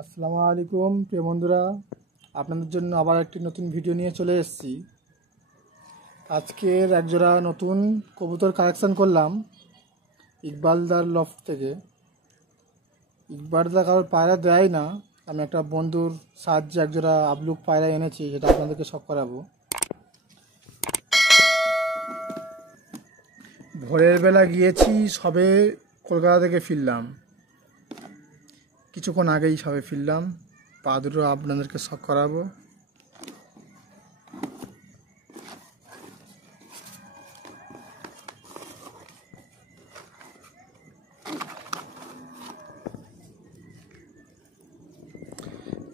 আসসালামু আলাইকুম প্রিয় বন্ধুরা, আপনাদের জন্য আবার একটি নতুন ভিডিও নিয়ে চলে এসেছি। আজকের একজোড়া নতুন কবুতর কালেকশন করলাম ইকবালদার লফট থেকে। ইকবালদা কারোর পায়রা দেয় না, আমি একটা বন্ধুর সাহায্যে একজোড়া আবলুক পায়রা এনেছি, যেটা আপনাদেরকে শখ করাবো। ভোরের বেলা গিয়েছি, সবে কলকাতা থেকে ফিরলাম, কিছুক্ষণ আগেই সবে ফিরলাম। পা দুটো আপনাদেরকে শখ করাবো।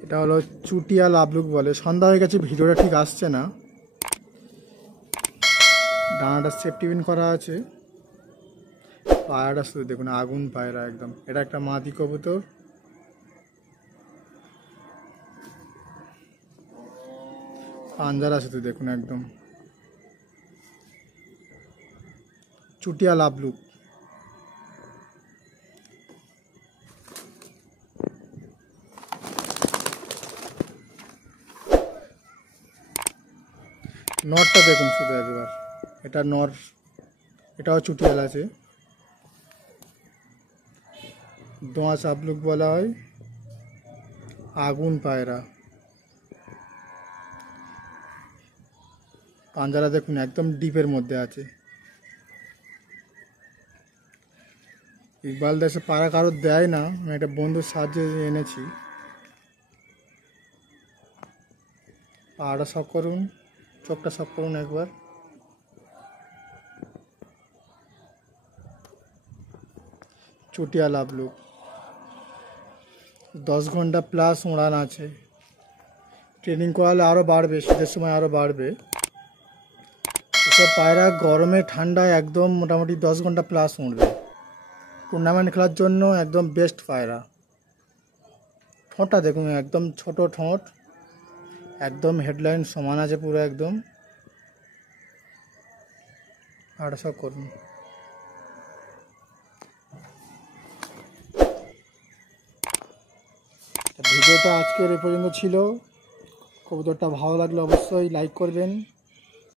এটা হলো চুটিয়া লাভলুক বলে। সন্ধ্যা হয়ে গেছে, ভিডিওটা ঠিক আসছে না। ডানাটা সেফটি পিন করা আছে। পায়রাটা শুধু দেখুন, আগুন পায়রা একদম। এটা একটা মাদি কবুতর। পাঞ্জারা শুধু দেখুন একদম চুটিয়া লাভলুক। নরটা দেখুন শুধু একবার, এটা নর, এটাও চুটিয়াল আছে। দোঁয়াশ আবলুক বলা হয়, আগুন পায়রা। পাঞ্জারা দেখুন একদম ডিপের মধ্যে আছে। ইকবাল দেশে পায়রা কারোর দেয় না, আমি একটা বন্ধুর সাহায্যে এনেছি। পাড়া শখ করুন, চোখটা শখ করুন একবার। চুটিয়া লাভলুক 10 ঘন্টা প্লাস উড়ান আছে। ট্রেনিং করালে আরও বাড়বে, শীতের সময় আরও বাড়বে। এসব পায়রা গরমে ঠান্ডায় একদম মোটামুটি 10 ঘন্টা প্লাস উড়বে। টুর্নামেন্ট খেলার জন্য একদম বেস্ট পায়রা। ঠোঁটটা দেখুন একদম ছোট ঠোঁট, একদম হেডলাইন সমান আছে পুরো একদম। আর সব করুন। ভিডিওটা আজকের এ পর্যন্ত ছিল। কবুতরটা ভালো লাগলে অবশ্যই লাইক করবেন।